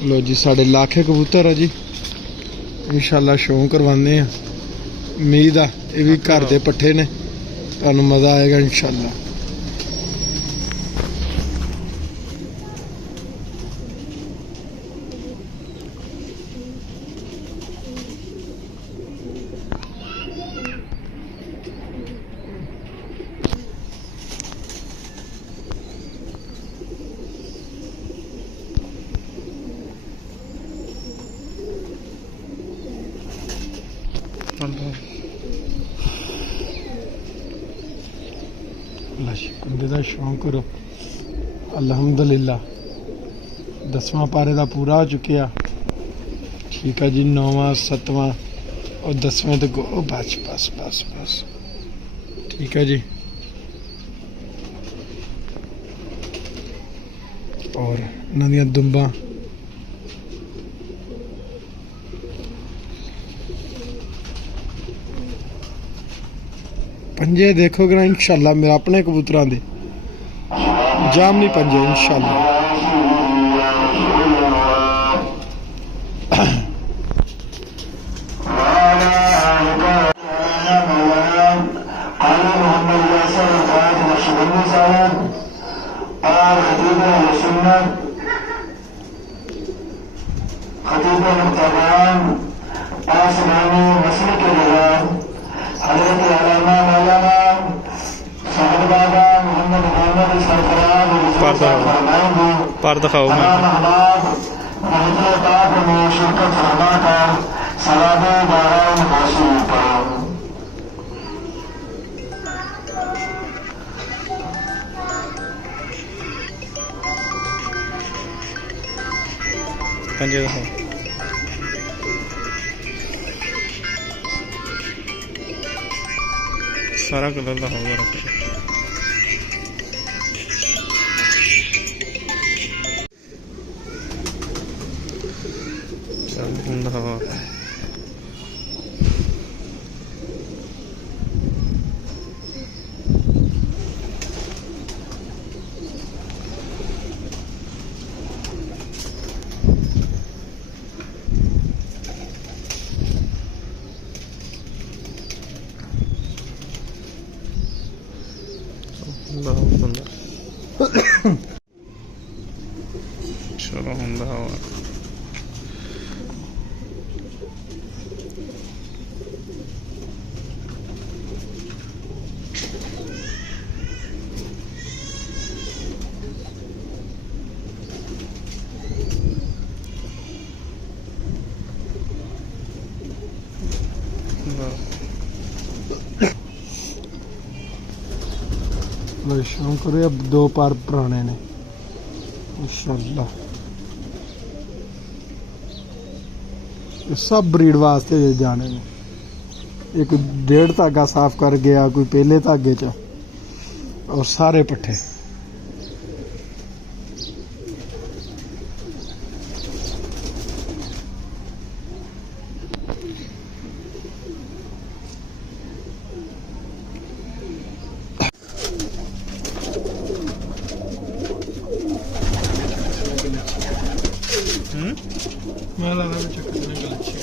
लो जी साढ़े लाखे कबूतर है जी, इंशाल्लाह शो करवाने हैं। उम्मीद है ये भी घर के पट्ठे ने, तुहानू मज़ा आएगा इंशाल्लाह। कुंदे का शौक करो अल्हम्दुलिल्लाह। 10वां पारे का पूरा हो चुकिया, ठीक है जी। 9वां 7वां और 10वें तक बस बस बस बस ठीक है जी। और नदियाँ दुम्बा पंजे देखो कि इंशाल्लाह मेरे अपने कबूतरां दे जामनी पंजे इंशाल्लाह। पर दिखाओ पंजे दिखाओ। सारा कलर दिखाओ। चलो ਹੁੰਦਾ ਹਵਾ शौक करो। अब 2 पार पुराने ने इंशाल्लाह। सब ब्रीड वास्ते जाने ने। एक 1.5 धागा साफ कर गया, कोई पहले धागे च, और सारे पट्ठे। मैं लगा चक्कर में गलत